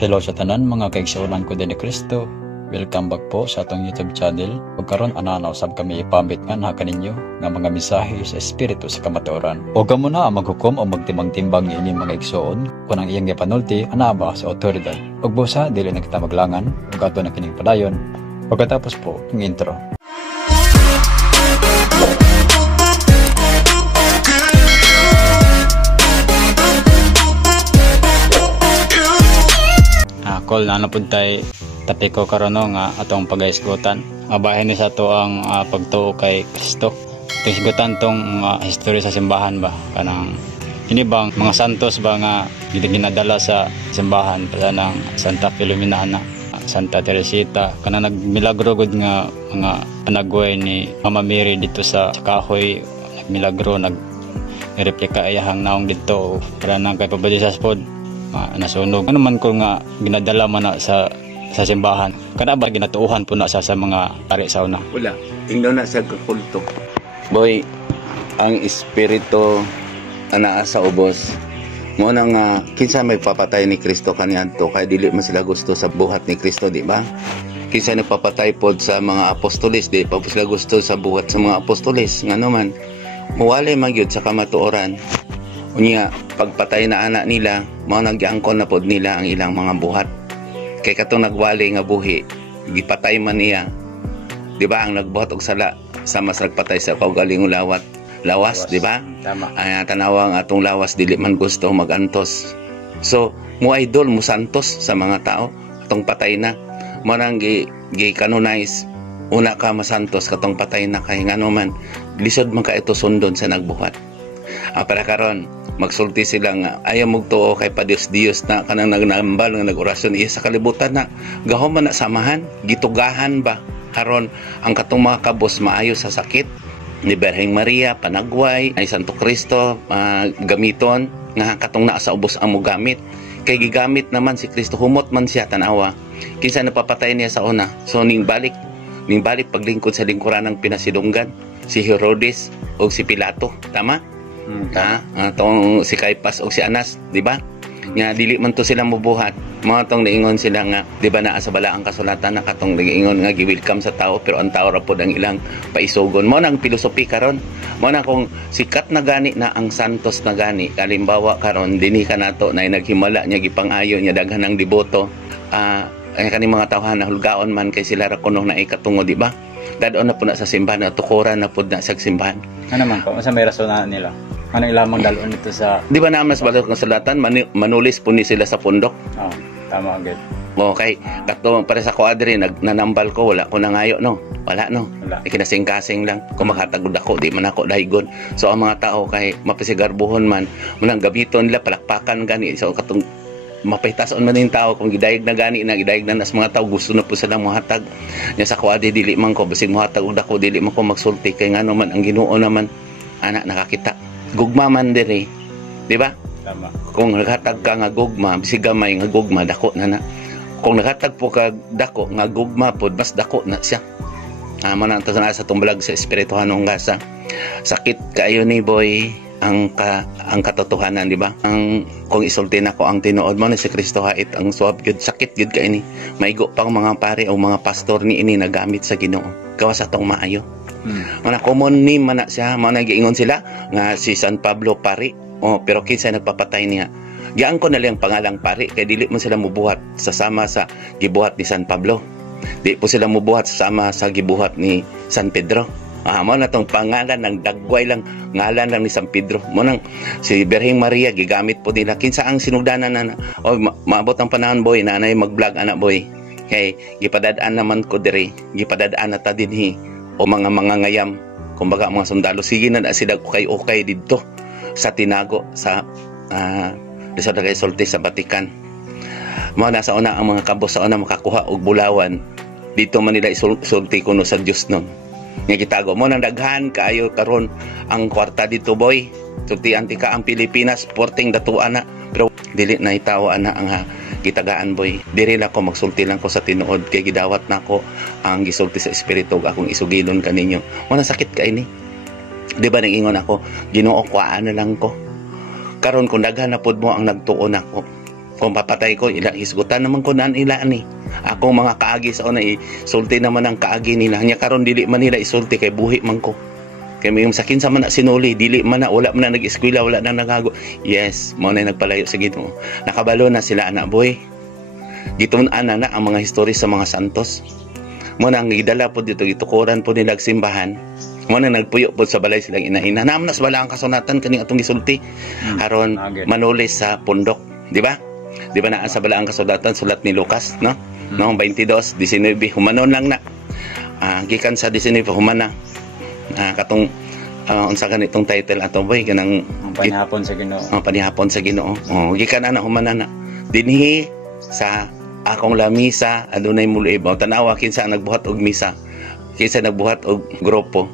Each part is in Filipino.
Hello sa tanan mga kaigsuonan ko din ni Kristo. Welcome back po sa atong YouTube channel. Ug karon ananaw sab kami ipambit nga naha kaninyo nga mga mensahe sa espiritu sa kamatuoran. O kamo na ang maghukom o magtimbang-timbang ni inyong mga igsuon kung ang iyang gipanulti ana ba sa otoridad. Ug busa dili na kita maglangan ug ato na kining padayon. Pagkatapos po ang intro. Call na napud tay tapiko karon nga atong pagaisgutan. Mabahin ni sa to ang pagtuo kay Kristo. Itong isgutan tong history sa simbahan ba kanang ini bang mga santos ba nga ginadala sa simbahan pala ng Santa Filomena, Santa Teresita kana nagmilagro gud nga mga panagway ni Mama Mary dito sa kahoy, nagmilagro replika iyahang naong dito para nang kay pabadisas pod nasunog. Ano man ko nga ginadala man na sa simbahan. Kana ba ginatuuhan po na sa mga pare sa una? Wala. Tingnan na sa kulto. Boy, ang espiritu ana sa ubos. Mo nang kinsa may papatay ni Kristo kaniadto kay dili man sila gusto sa buhat ni Kristo, di ba? Kinsa nagpapatay pod sa mga apostoles, di pa sila gusto sa buhat sa mga apostoles. Ngano man muwalay magyud sa kamatuoran. Unya pagpatay na anak nila, mao nagyangkon na pod nila ang ilang mga buhat. Kay katong nagwali nga buhi, gipatay man niya. Di ba ang nagbuhat og sala sama sa nagpatay sa kaugaling lawas, di ba? Tama. Tanawang atong lawas dili man gusto magantos. So, mo idol mo santos sa mga tao atong patay na. Mo nang gi-canonize una ka masantos katong patay na kay ngano man lisod man ka ito sundon sa nagbuhat. Para karon magsulti sila nga ayaw magtuo kay Dios na kanang nagnambal nga nagorasyon iya sa kalibutan na gahom man na samahan gitugahan ba karon ang katong mga kabos maayo sa sakit ni Birheng Maria panagway ay Santo Cristo gamiton nga katong naa sa ubos ang mogamit kay gigamit naman si Kristo humot man siya tanawa kinsa napapatay niya sa una so ning balik paglingkod sa lingkuran ng pinasidunggan si Herodes o si Pilato tama. Tong si Caiphas o si Anas, di ba? Nga dili man to sila mubuhat. Mga tong niingon sila nga, di ba naa sa bala ang kasulatan na katong niingon nga gi-welcome sa tao pero ang tao ra pod ang ilang paisugon. Mo nang pilosopi karon. Mo na kung sikat na gani na ang santos na gani, kalimbawa karon dinhi ka nato na naghimala nya gipangayo nya daghan ng deboto. Kani mga tawhan na hulgaon man kay sila ra kuno na ikatungo, di ba? Dadon na po na sa simbahan na tukuran na po na sa simbahan. Ano man ko? Sa may rasonan nila? Ano ilamang dalon nito sa... Di ba naman sa balot ng salatan, manulis po ni sila sa pundok? Oo, tama agad. Okay, kato pare sa kuadri, nanambal ko, wala ko nangayo, no? Wala, no? Wala. Ikinasing-kasing lang, kung makatagod ako, di man ako dahigon. So, ang mga tao, kay mapasigarbuhon man, munang gabiton nila, palakpakan gani, so katong mapahitason man yung tao kung gidayeg na gani na gidayeg na nas mga tao gusto na po sila mohatag nya sa kuadri dili man ko basig mohatag og dako dili man ko magsulti kay ngano man ang Ginoo naman anak nakakita gugma man diri di ba tama kung naghatag ka nga gugma bisig gamay nga gugma dako na kung naghatag po ka dako nga gugma pod mas dako na siya man ang tasana sa tumbalag sa espirituhanong gasa sakit kaayo ni boy ang katotohanan, di ba? Ang kung isulti na ko ang tinuod mo ni si Kristo hait ang suwab gyud sakit gyud ka ini. Maigo pang mga pare o mga pastor ni ini nagamit sa Ginoo. Gawas atong maayo. Mana common name man na siya, man nagiingon sila nga si San Pablo pari. Pero kinsa nagpapatay niya? Giang ko na lang pangalang pari kay dili man sila mubuhat sa sama sa gibuhat ni San Pablo. Di po sila mubuhat sa sama sa gibuhat ni San Pedro. Mo na tong pangalan ng dagway lang ngalan lang ni San Pedro mo nang si Birheng Maria gigamit po nila kinsa ang sinugdanan na maabot ang panahon boy nanay mag-vlog anak boy kay gipadadaan naman ko diri gipadadaan na ta dinhi o mga ngayam kumbaga mga sundalo sige na sila okay didto sa tinago sa sa dagay sulti sa Vatican mo na sa una ang mga kabos sa una makakuha og bulawan dito man nila isulti kuno sa Dios nun nga gitago mo nang daghan kaayo karon ang kwarta dito boy sultian ti ka ang Pilipinas porting datuan na pero dili na itawa na ang gitagaan boy diri na ko magsulti lang ko sa tinuod kay gidawat nako ang gisulti sa espiritu akong isugilon kaninyo mo na sakit ka ini di ba nang ako Ginoo kuan na lang ko karon kung daghan na pud mo ang nagtuon ako Kung papatay ko, hisgutan naman ko naan ila ni. Akong mga kaagi sa una, isulti naman ang kaagi nila. Nya karon dili man nila isulti kay buhi man ko. Kaya may sakin sa man na sinuli, dili man na, wala man na nag-eskwela, wala na nagago. Yes, mo na nagpalayo sa Ginoo. Nakabalo na sila anak boy. Gitun-ana na ang mga historya sa mga santos. Mo na ang gidala po dito, gitukuran po nila simbahan. Mo na nagpuyo po sa balay silang inahin. Naman na sa bala ang kasunatan kaning atong gisulti. Aron manulis sa pundok, di ba? Di ba na sa bala ang kasulatan sulat ni Lucas, no? Noong 22, 19, humanon lang na. Gikan sa 19, humana. Katong unsa ganitong title ato boy kanang panihapon sa Ginoo. Panihapon sa Ginoo. Gikan ana humana na. Dinhi sa akong lamisa adunay mulib. Tanawa kinsa nagbuhat og misa. Kinsa nagbuhat og grupo.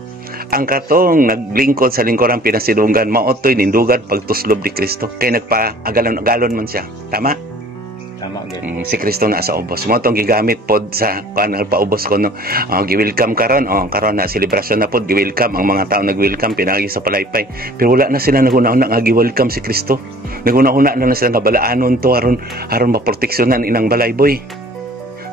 Ang katong naglingkod sa lingkurang pinasidunggan maotoy nindugan pagtuslob ni Kristo. Kay nagpa-agalon man siya. Tama? Tama gyud. Si Kristo na sa ubos. Mo tong gigamit pod sa kanal paubos ko no. Gi-welcome karon. Karon na selebrasyon na pod gi-welcome ang mga tawo nag-welcome pinagi sa palaypay. Pero wala na sila naguna-una nga gi-welcome si Kristo. Naguna-una na sila nabalaanon to aron maproteksyonan inang balay boy.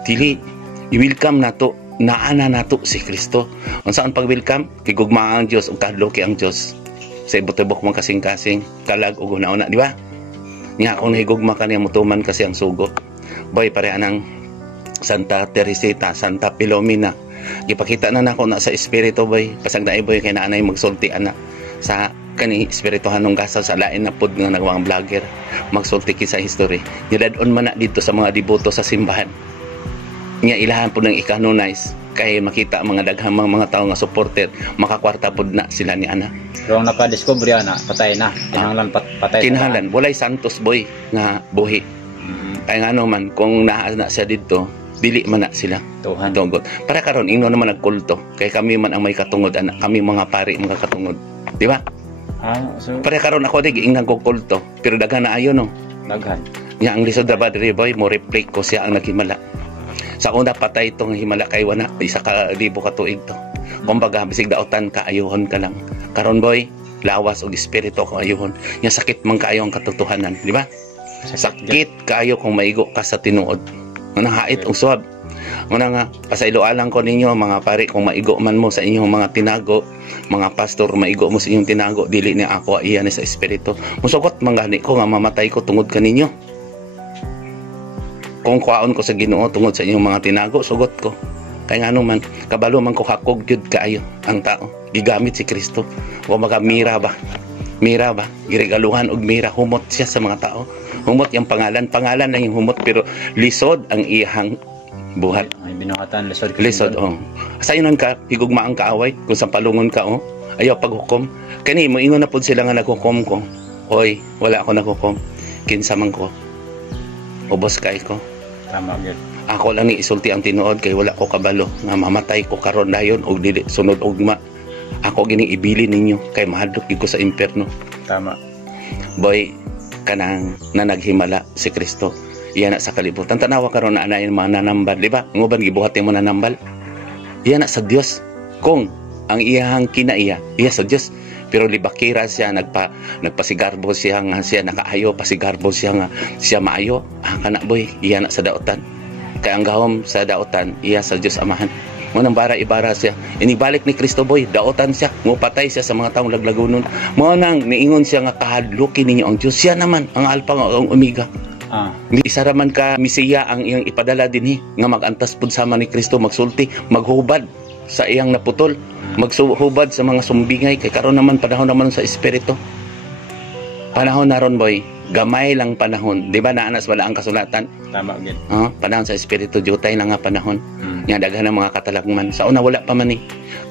Dili i-welcome nato naana nato si Kristo. Unsaan pag-welcome? Kigugma ang Dios ug kadloki ang Dios. Sa ibot-ibok man kasing-kasing kalag ug una-una, di ba? Nya kung nahigugma ka niya mutuman kasi ang sugo. Boy pare anang Santa Teresita, Santa Filomena. Gipakita na nako na sa espiritu boy. Pasag naay boy kay naanay magsulti ana sa kani espirituhanong gasa sa lain na pod nga nagawang vlogger. Magsulti ki sa history. Nilad-on man na dito sa mga deboto sa simbahan. Nya ilahan po ng i-canonize kay makita ang mga daghang mga tao nga supporter makakwarta pod na sila ni ana. Pero ang nakadiscovery ana patay na. Kinahanglan patay. Kinahanglan walay santos boy nga buhi. Kay ngano man kung naa na siya dito dili man na sila tungod. Para karon ingno naman nagkulto kay kami man ang may katungod ana, kami mga pari mga katungod. Di ba? So para karon ako dig ingnan ko kulto pero daghan na ayo no. Daghan. Nya ang lisod ba diri boy mo reflect ko siya ang naghimala. Sa una patay itong himala kay wana isa ka libo ka tuig to. Kumbaga bisig daotan ka ayuhon ka lang. Karon boy lawas og espiritu ko ayuhon. Nya sakit man kaayo ang katotohanan, di ba? Sakit kaayo kung maigo ka sa tinuod. Manang hait og suwab. Muna nga pasaylo alang ko ninyo mga pari kung maigo man mo sa inyong mga tinago, mga pastor maigo mo sa inyong tinago dili ni ako iyan sa espiritu. Musugot man gani ko nga mamatay ko tungod kaninyo. Kung kuhaon ko sa Ginoo tungod sa inyong mga tinago, sugot ko. Kaya nga naman, kabalo man ko hakog yun kaayo ang tao. Gigamit si Kristo. O mga mira ba? Mira ba? Giregaluhan og mira. Humot siya sa mga tao. Humot yung pangalan. Pangalan lang yung humot pero lisod ang iyang buhat. Ay binuhatan, lisod. Lisod, Sa inon ka, higugma ang kaaway. Kung sa palungon ka, ayaw paghukom. Kani, moingon na po sila nga naghukom ko. Hoy, wala ako naghukom. Kinsa man ko. Ubos kay ko. Tama gyud. Ako lang ni isulti ang tinuod kay wala ko kabalo nga mamatay ko karon dayon og dili sunod ugma. Ako gini ibili ninyo kay mahadlok gid ko sa impierno. Tama. Boy kanang nanaghimala si Kristo. Iya na sa kalibutan. Tanawa karon na anay mga nanambal, di ba? Nguban gibuhat mo nanambal. Iya na sa Dios. Kung ang iyang kinaiya, iya sa Dios. Pero libakira siya, nagpasigarbo siya nga siya nakaayo, pasigarbo siya nga siya maayo. Kana boy, iya na sa daotan. Kaya ang gahom sa daotan, iya sa Diyos Amahan. Munang bara ibara siya. Inibalik ni Kristo boy, daotan siya, ngupatay siya sa mga taong laglagunon. Munang niingon siya nga kahadlukin ninyo ang Diyos. Siya naman, ang Alpha nga ang Omega. Isa raman ka Misiya ang iyang ipadala dinhi nga magantas pud sama ni Kristo magsulti, maghubad sa iyang naputol, magsuhubad sa mga sumbingay kay karon naman panahon naman sa espiritu. Panahon naron boy, gamay lang panahon, di ba naanas wala ang kasulatan? Tama gyud. Panahon sa espiritu jutay lang nga panahon. Nya daghan ang mga katalagman. Sa una wala pa man ni.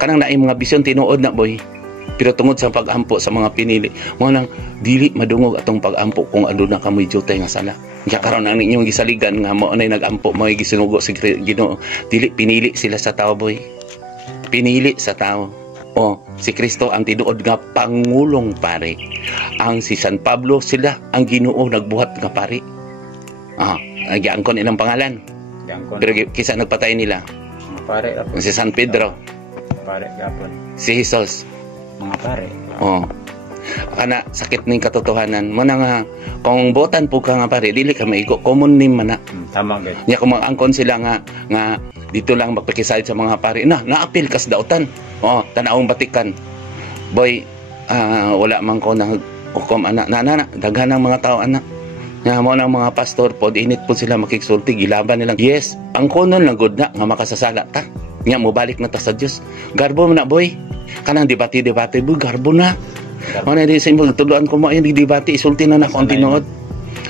Kanang naay mga bisyon tinuod na boy. Pero tungod sa pag-ampo sa mga pinili, mo nang dili madungog atong pag-ampo kung aduna kamoy jutay nga sala. Nya karon ang inyong gisaligan nga mo nay nag-ampo mo gisinugo si Ginoo. Dili pinili sila sa tao boy. Pinili sa tao. Si Kristo ang tinuod nga pangulong pare. Ang si San Pablo sila ang Ginoo nagbuhat nga pare. Giangkon ilang pangalan. Giangkon. Pero kisa nagpatay nila. Mga pare. Si San Pedro. Pare gapon. Si Jesus. Mga pare. kana sakit ning katotohanan mo na nga kung botan po ka nga pare dili ka maigo common name man na. Tama gid. Nya kung angkon sila nga dito lang magpakisayod sa mga pare naapil kas daotan. Tanawong batikan. Boy, wala man ko na hukom anak na daghan ng mga tao anak. Nga mo ng mga pastor pod init po sila makiksulti gilaban nilang yes ang kunon lang good na nga makasasala ta nya mo balik na ta sa Dios garbo na boy kanang debate boy garbo na mo na di sa imong tuluan ko mo yung debate isulti na nako ang tinuod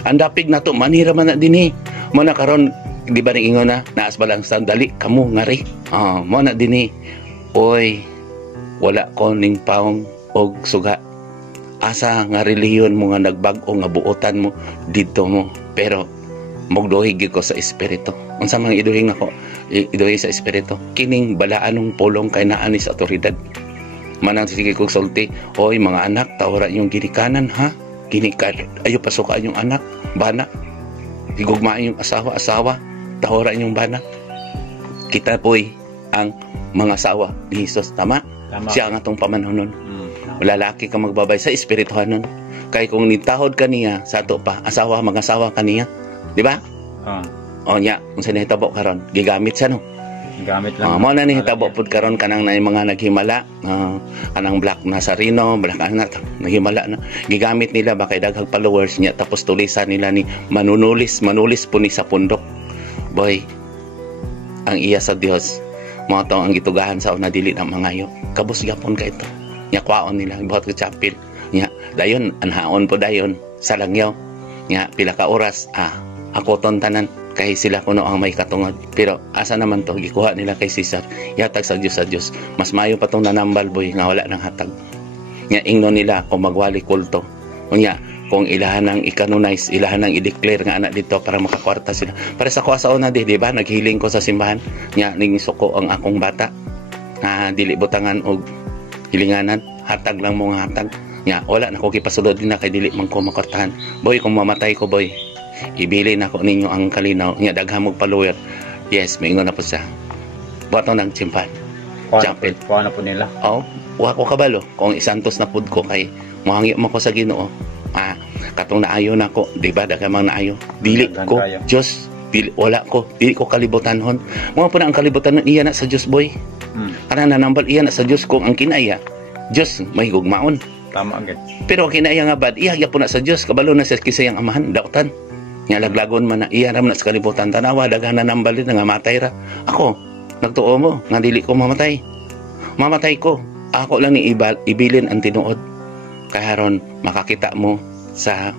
ang dapig na to manira man na dinhi mo na karon di ba ning ingon na naas ba lang sandali kamo ngari mo na dinhi oy wala ko ning paong og suga asa nga reliyon mo nga nagbag-o nga buotan mo dito mo pero mogduhig ko sa espiritu unsa man iduhig nako iduhig sa espiritu kining balaanong pulong kay naa ni sa otoridad manang sige kog sulti oy mga anak tawra yung ginikanan ha ginikan ayo pasuka yung anak bana higugma yung asawa tawra yung bana kita poy ang mga asawa ni Jesus tama. Siya ang atong pamanhonon. Lalaki ka magbabay sa espirituhanon. Kay kung nitahod ka niya sa ato pa, mag-asawa ka niya. Di ba? O niya, kung sa nahitabo karon, gigamit siya no. Gigamit lang. Mo na nahitabo pud karon kanang na mga naghimala, kanang Black Nazareno, Black anak, naghimala na. Gigamit nila ba kay daghang followers niya tapos tulisan nila ni manulis po ni sa pundok. Boy, ang iya sa Dios mo to ang gitugahan sa una dili na mangayo. Kabus gyapon ka ito. Nya kwaon nila buhat ka chapel. Nya dayon anhaon po dayon sa langyaw. Nya pila ka oras ako ton tanan kay sila kuno ang may katungod. Pero asa naman to gikuha nila kay Cesar. Yatag sa Dios. Mas maayo pa tong nanambal boy nga wala nang hatag. Nya ingnon nila kung magwali kulto. Nya kung ilahan ng i-canonize, ilahan ng i-declare nga anak dito para makakwarta sila. Para sa kuha sa una di ba? Naghiling ko sa simbahan. Nya ning suko ang akong bata. Dili butangan og hilinganan. Hatag lang mo nga hatag. Nya wala na ko kipasulod din na kay dili man ko makwartahan. Boy, kung mamatay ko boy, ibili na ko ninyo ang kalinaw. Nya daghang mo follower. Yes, maingon na po siya. Buhaton ng chimpan. Chapel. Kuha na po nila. Wa ko kabalo. Kung isantos na pud ko kay muhangi mo ko sa Ginoo. Katong naayo na ko, di ba? Dagamang naayo. Dili ko, Diyos, wala ko, dili ko kalibutanhon. Mga po na ang kalibutan iya na sa Diyos, boy. Karena nanambal iya na sa Diyos kung ang kinaya. Diyos, may gugmaon. Tama agad. Pero kinaya nga bad, iya po na sa Diyos, kabalo na sa kisayang amahan, dautan. Nga laglagon man na, iya ram na sa kalibutan, tanawa, daghan na nambal din, nga matay ra. Ako, nagtuo mo, nga dili ko mamatay. Mamatay ko, ako lang ni ibilin ang tinuod. Kaya ron, makakita mo sa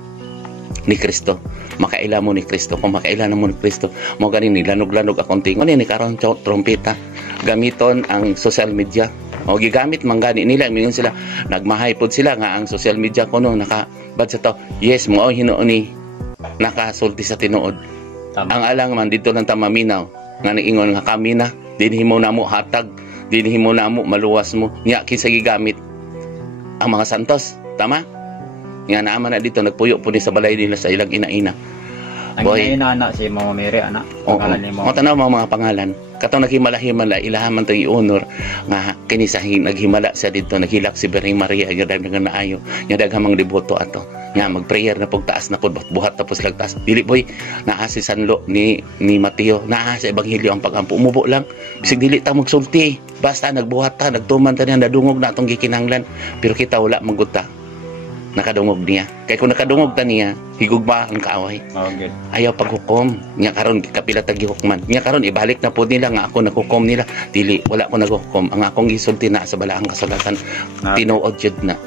ni Kristo, makaila mo ni Kristo. Kung makaila mo ni Kristo, mo ganin lanog-lanog akong tingon ni karon trompeta gamiton ang social media o gigamit manggani nila mingon sila nagmahay pod sila nga ang social media kuno nakabad sa to. Yes, mo hinuon ni nakasulti sa tinuod. Ang alang man dito lang tamaminaw nga niingon nga kami na dinhi mo namo hatag, dinhi mo namo maluwas mo nya kinsa gigamit ang mga santos. Tama? Nga naman na dito, nagpuyo po ni sa balay nila sa ilang ina-ina. Ang ina-ina anak, si Mama Mary, anak. Pangalan ni Mama. Tanaw mga pangalan. Katong naghimala-himala, ilahaman itong i-honor nga kinisahin, naghimala siya dito, naghilak si Bering Maria, yung dagang naayo, yung dagamang liboto ato. Nga, mag-prayer na pagtaas na po, buhat tapos lagtaas. Dili boy, naa si Sanlo ni Mateo, naa sa Ebanghelyo ang pagampo. Umubo lang, bisig dili ta magsulti. Basta nagbuhat ta, nagtuman ta niya, nadungog na itong gikinanglan. Pero kita wala maguta. Nakadungog niya. Kaya kung nakadungog ta niya, higugma ang kaaway. Okay. Ayaw paghukom. Nya karon kapila tag gihukman. Nya karon ibalik na po nila nga ako naghukom nila. Dili wala ko naghukom. Ang akong gisulti na sa balaang kasulatan. Tinuod jud na.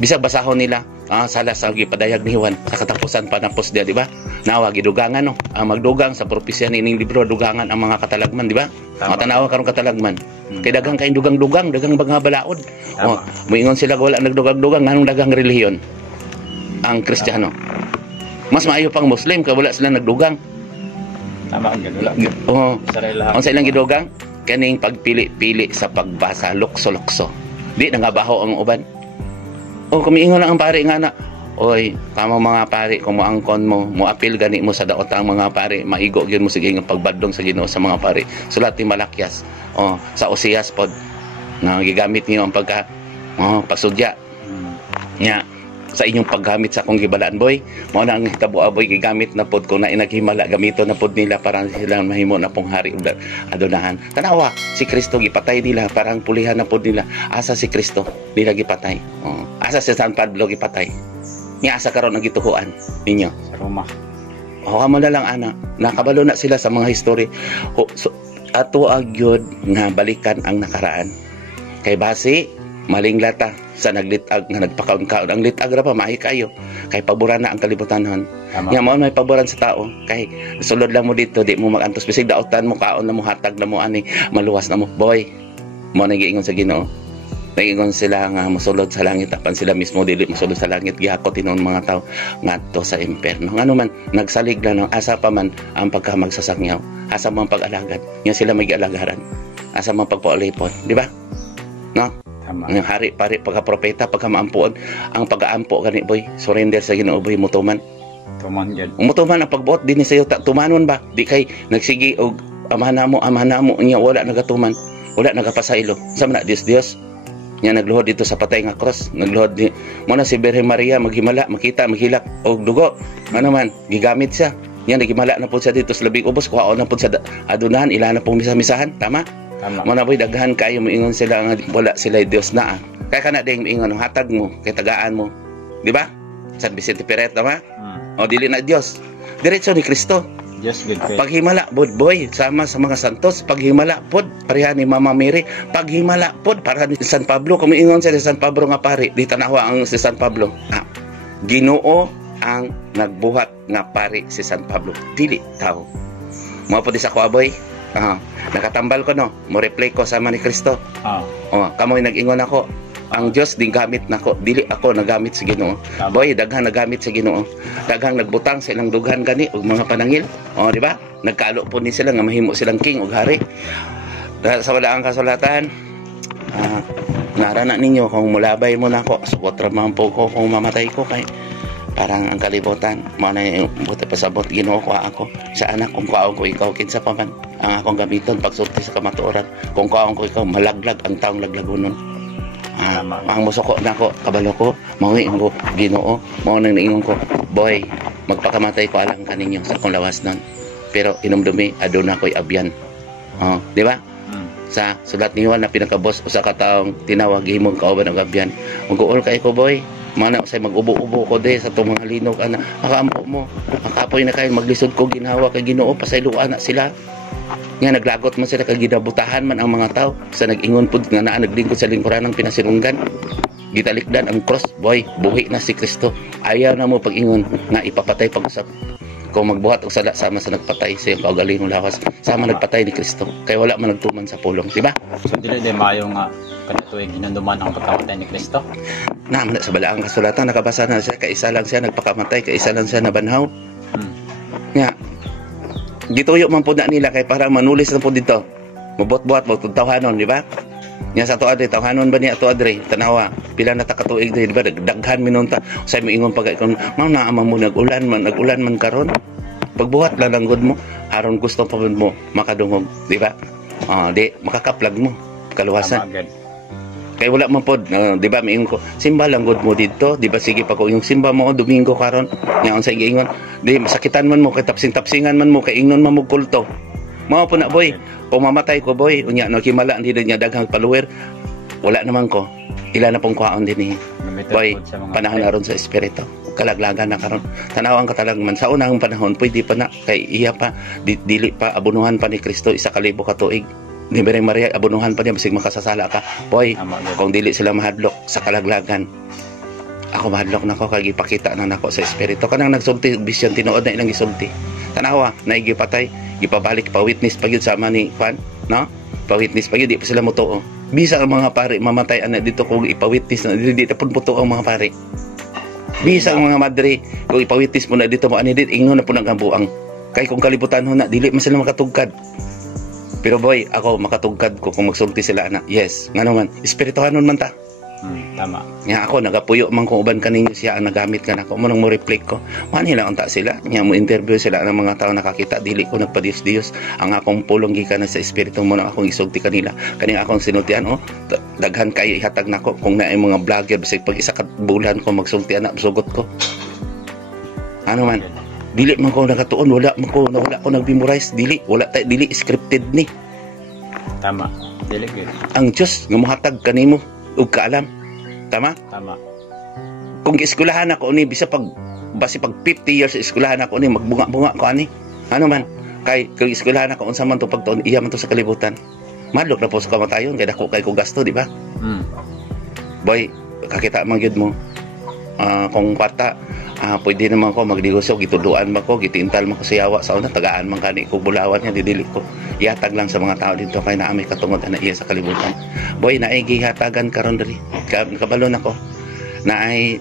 Bisag basahon nila sala sa gipadayag ni Juan sa katapusan panapos dia, di ba? Nawa gidugangan no. Magdugang sa propesya ning libro dugangan ang mga katalagman, di ba? Matanawa karon katalagman. Kay daghang kain dugang-dugang, daghang mga balaod. Moingon sila wala nagdugang-dugang nganong daghang relihiyon ang Kristiyano. Mas maayo pang Muslim kay wala sila nagdugang. Tama ang ganula. Ang sa ilang gidugang kaning pagpili-pili sa pagbasa lukso-lukso. Di nangabaho ang uban. Kumiingon lang ang pare nga na, oy, tama mga pare, kung moangkon mo, moapil gani mo sa daotang mga pare, maigo gyud mo sige nga pagbadlong sa Ginoo sa mga pare. Sulat ni Malakyas, sa Osias pod, na gigamit niyo ang pasudya. Nya sa inyong paggamit sa akong gibalaan boy, mao na ang hitabo boy gigamit na pod kung na inaghimala gamito na pod nila para sila mahimo na pong hari ug adonahan. Tanawa si Kristo gipatay nila parang pulihan na pod nila. Asa si Kristo nila gipatay. Asa si San Pablo gipatay. Nya asa karon ang gituhuan ninyo Sa Roma. Amo na lang ana, nakabalo na sila sa mga history. So, ato agyod nga balikan ang nakaraan. Kay base maling lata sa naglitag nga nagpakaon-kaon. Ang litag ra pa maayo kayo kay paboran na ang kalibutanon. Nya mao may paboran sa tao kay sulod lang mo dito di mo magantos bisig daotan mo kaon na mo hatag na mo ani maluwas na mo boy. Mo nagiingon sa Ginoo. Nagingon sila nga mosulod sa langit apan sila mismo dili mosulod sa langit gihakot tinon mga tao ngadto sa impierno. Ngano man nagsalig lang asa pa man ang pagkamagsasakyaw, asa man pag-alagad. Nya sila may gialagaran. Asa man pagpaulipon, di ba? No? Tama. Ang hari pare pagka-propeta pagka-maampuon ang pag-aampo gani boy surrender sa Ginoo boy mutuman. Tuman gyud. Mutuman ang pagbuot dinhi sayo tumanon ba? Di kay nagsigi og amahan mo nya wala nagatuman, wala nagapasaylo. Sa man Dios nya nagluhod dito sa patay nga cross, nagluhod di mo na si Birhen Maria maghimala, makita, maghilak og dugo. Ano man gigamit siya. Nya nagimala na po siya dito sa labing ubos, kuhaon na po sa adunahan, ila na pong misa-misahan, tama? Tama. Mo na boy daghan kayo moingon sila nga wala sila Dios na. Kaya kana ding moingon hatag mo kay tagaan mo. Di ba? San Vicente Ferrer tama? O dili na Dios. Diretso ni Kristo. Diyos good faith. Paghimala pod boy sama sa mga santos, paghimala pod pareha ni Mama Mary, paghimala pod para ni San Pablo. Kung moingon siya ni San Pablo nga pari, di tanawa ang si San Pablo. Ginoo ang nagbuhat nga pari si San Pablo, dili tao. Mao pod sa ko boy. Nakatambal ko no, mo replay ko sama ni Kristo. Kamoy nag-ingon ako, ang Dios din gamit nako, dili ako nagamit sa Ginoo. Boy, daghang nagamit sa Ginoo. Daghang nagbutang sa ilang dughan gani og mga panangil. Di ba? Nagkalo po ni sila nga mahimo silang king ug hari. Sa wala ang kasulatan, narana ninyo kung mulabay mo nako, sugot ra man po ko kung mamatay ko kay parang ang kalibutan mo na yung buti pasabot Ginoo ko ako sa anak kung kaon ko ikaw kinsa pa man ang akong gamiton pagsulti sa kamatuoran kung kaon ko ikaw malaglag ang taong laglagonon. Ang musoko na ko kabalo ko mauwiin ko Ginoo mao nang niingon ko boy magpakamatay ko alang kaninyo sa akong lawas nun pero inumdumi aduna ko'y abyan. Di ba? Sa sulat ni Juan na pinakabos usa ka taong tinawag himong kauban og abyan mag-uol kay ko boy mana say mag-ubo-ubo ko de sa itong mga linog ana makaampo mo makapoy na kayo maglisod ko ginhawa kay Ginoo pasayloan na sila nga naglagot man sila kay ginabutahan man ang mga tao sa nag-ingon pud nga naa naglingkod sa lingkuran ng pinasinunggan gitalikdan ang cross boy buhi na si Kristo ayaw na mo pag-ingon nga ipapatay pag-usap kung magbuhat og sala sama sa nagpatay sa iyang kaugalingong lawas sama nagpatay ni Kristo kay wala man nagtuman sa pulong di ba? So dili de maayo nga kanito ay ginanduman ang pagkamatay ni Kristo. Naman sa balaang kasulatan nakabasa na siya kaisa lang siya nagpakamatay kaisa lang siya nabanhaw. Nga gituyo man po na nila kay parang manulis na po dito mabot-buhat magtawhanon di ba? Nya sa tuad tawhanon ba niya tuad re tanawa pila na ta katuig di ba daghan minunta say moingon pag ikon mao na ama mo nagulan man karon pagbuhat lang ang good mo aron gusto pa mo makadungog di ba? Di makakaplag mo kaluwasan. Kay wala man pod, di ba miingon ko, simba lang gud mo dito, di ba sige pa ko yung simba mo Domingo karon. Nya unsa giingon, di masakitan man mo kay tapsing-tapsingan man mo kay ingnon man mo kulto. Mao po na boy, kung mamatay ko boy, unya no kimala di niya daghang follower. Wala naman ko. Ila na pong kuhaon din ni. Boy, panahon na ron sa espiritu. Kalaglagan na karon. Tanawang katalagman sa unang panahon pwede pa na kay iya pa dili pa abunuhan pa ni Kristo 1,000 ka tuig. Ni Birhen Maria abunuhan pa niya bisig makasasala ka boy kung dili sila mahadlok sa kalaglagan ako mahadlok nako kay gipakita na nako sa espiritu kanang nagsulti vision tinuod na ilang gisulti tanawa na gipatay gipabalik pa witness pa gyud sama ni Juan no pa witness pa gyud di pa sila motuo bisa ang mga pari mamatay ana dito kung ipa-witness na di ta pud motuo ang mga pari bisa ang mga madre kung ipa-witness mo na dito mo ani dit ingnon na pud ang buang kay kung kalibutan ho na dili man sila makatugkad. Pero boy, ako makatugkad ko kung magsulti sila na. Yes, nga naman, espirituhanon man ta. Tama. Nga ako nagapuyo man kung uban kaninyo siya ang nagamit ka nako mo nang mo reflect ko. Manila unta sila. Nya mo interview sila ng mga tao nakakita dili ko nagpadios-dios. Ang akong pulong gikan sa espiritu mo na akong isugti kanila. Kaning akong sinultian daghan kay ihatag nako kung naay mga vlogger bisag pag isa ka bulan ko magsultian na sugot ko. Ano man. Dili man ko nagatuon wala ko nag-memorize dili dili scripted ni. Tama. Dili gyud. Ang Dios nga mohatag kanimo ug kaalam. Tama? Tama. Kung eskwelahan ako ni bisa pag 50 years sa eskwelahan ako ni magbunga-bunga ko ani. Ano man kay kung eskwelahan ako unsa man to pagtuon iya man to sa kalibutan. Madlok na po sa kamatayon kay dako kay ko gasto, di ba? Boy, kakita man gyud mo. Kung kwarta pwede naman ko magnegosyo gituduan man ko gitintal man ko sa yawa sa una tagaan man kani ko bulawan niya didili ko ihatag lang sa mga tao dito kay naami katungod na iya sa kalibutan. Boy, naay gihatagan karon diri kabalo nako naay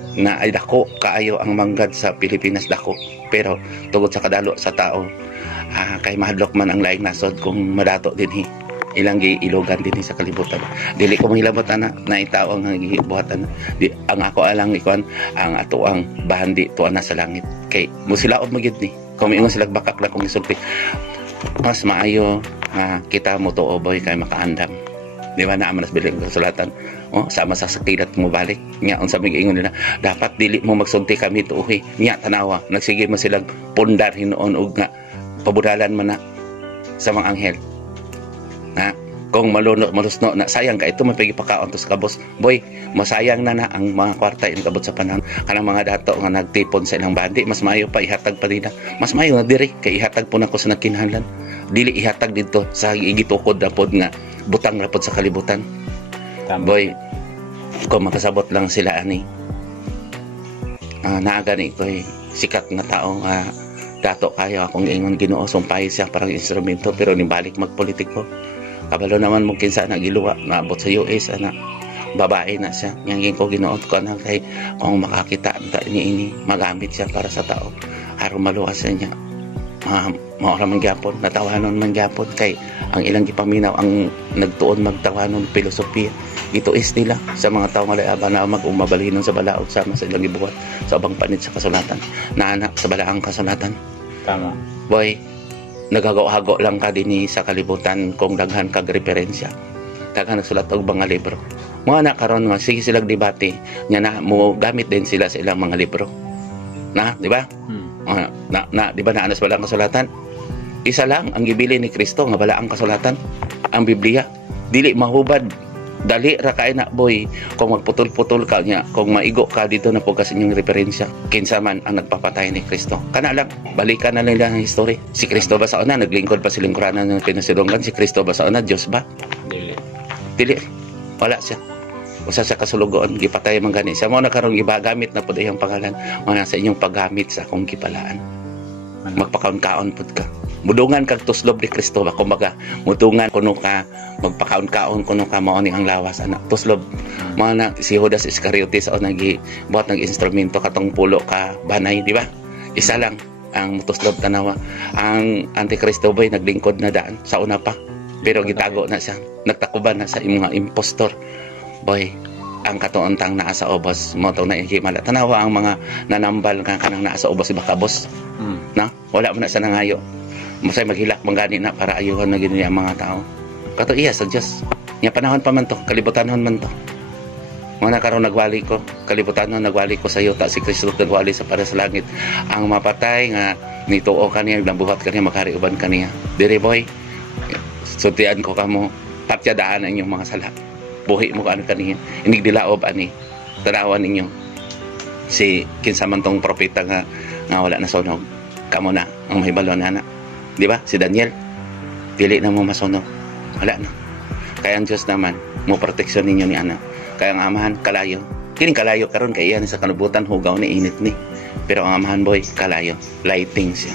dako kaayo ang manggad sa Pilipinas dako pero tungod sa kadalo sa tao kay mahadlok man ang laing nasod kung madato dinhi ilang giilogan dinhi sa kalibutan. Dili ko mahilabot na itao ang gibuhatan. Ang ako alang ikuan ang ato ang bahandi tuan na sa langit kay musilaod magid ni kung ingon sila bakak na kung isulti mas maayo kita mo to boy kay makaandam. Di ba na amanas bilang kasulatan sama sa sakilat mo balik nya unsa mig ingon nila dapat dili mo magsulti kami tuoy nya tanawa nagsige mo silang pundar hinuon og nga pabudalan man na sa mga anghel na kung malusno na sayang ka ito mapigi pakaon to sa kabos boy masayang na ang mga kwarta in kabot sa panahon kanang mga dato nga nagtipon sa ilang bandi mas maayo pa ihatag pa nila mas maayo na diri kay ihatag po nako sa nagkinahanglan dili ihatag dito sa igitukod na pod nga butang na pod sa kalibutan. Tama. Boy kung makasabot lang sila ani naagani ko sikat na tao nga dato kayo akong ingon Ginoo sumpay siya parang instrumento pero nibalik magpolitiko. Kabalo naman mo kinsa na giluwa naabot sa US babae na siya yang ko Ginoo ko na kay kung makakita ini magamit siya para sa tao aron maluwas niya maora man gyapon natawanon man gyapon kay ang ilang gipaminaw ang nagtuon magtawanon filosofiya ito is nila sa mga tao nga layaban na mag-umabalinon sa balaod sama sa ilang gibuhat sa ubang panit sa kasulatan na anak sa balaang kasulatan. Tama. Boy, nagagaw-hago lang ka din sa kalibutan kung daghan kag referensya. Daghan nagsulat og mga libro. Mga na karon nga sige silang debate nya na mo gamit din sila sa ilang mga libro. Na, di ba? Di ba na anas bala ang kasulatan? Isa lang ang gibili ni Kristo nga bala ang kasulatan, ang Biblia. Dili mahubad dali ra kay na boy kung magputol-putol ka niya kung maigo ka dito na po kasi inyong referensya kinsa man ang nagpapatay ni Kristo kana lang balikan na nila ang history si Kristo ba sa una naglingkod pa sa lingkuranan ng pinasidonggan si Kristo ba sa una Dios ba dili wala siya usa sa kasulugoon gipatay man gani siya mo na karon gibagamit na pud iyang pangalan mo na sa inyong paggamit sa akong gipalaan magpakaon-kaon pud ka mudungan kag tuslob ni Kristo ba kumbaga mudungan kuno ka magpakaon-kaon kuno ka mao ni ang lawas anak tuslob mao na si Judas Iscariote sa nagi buhat ng instrumento katong pulo ka banay di ba isa lang ang tuslob tanawa ang Antikristo boy naglingkod na daan sa una pa pero gitago na siya nagtakuban na sa mga impostor boy ang katuontang naa sa ubos mo to na himala tanawa ang mga nanambal nga kanang naa sa ubos baka boss na wala mo na sa nangayo masay maghilak manggani na para ayuhan na gini ang mga tao kato iya sa Diyos nga panahon pa man to kalibutanon man to mga karon nagwali ko kalibutanon nagwali ko sa yuta si Kristo nagwali sa para sa langit ang mapatay nga nituo kaniya nabuhat kaniya maghari uban kaniya diri boy sutian ko kamo tatyadaan ang inyong mga sala buhi mo ano kaniya inig dilaob ani tanawan ninyo si kinsa man tong propeta nga wala na sunog kamo na ang mahibalo na di ba si Daniel dili na mo masunog wala na kaya ang Diyos naman mo proteksyon ninyo ni anak kaya ang amahan kalayo kining kalayo karon kay iyan sa kanubutan hugaw ni init ni pero ang amahan boy kalayo lighting siya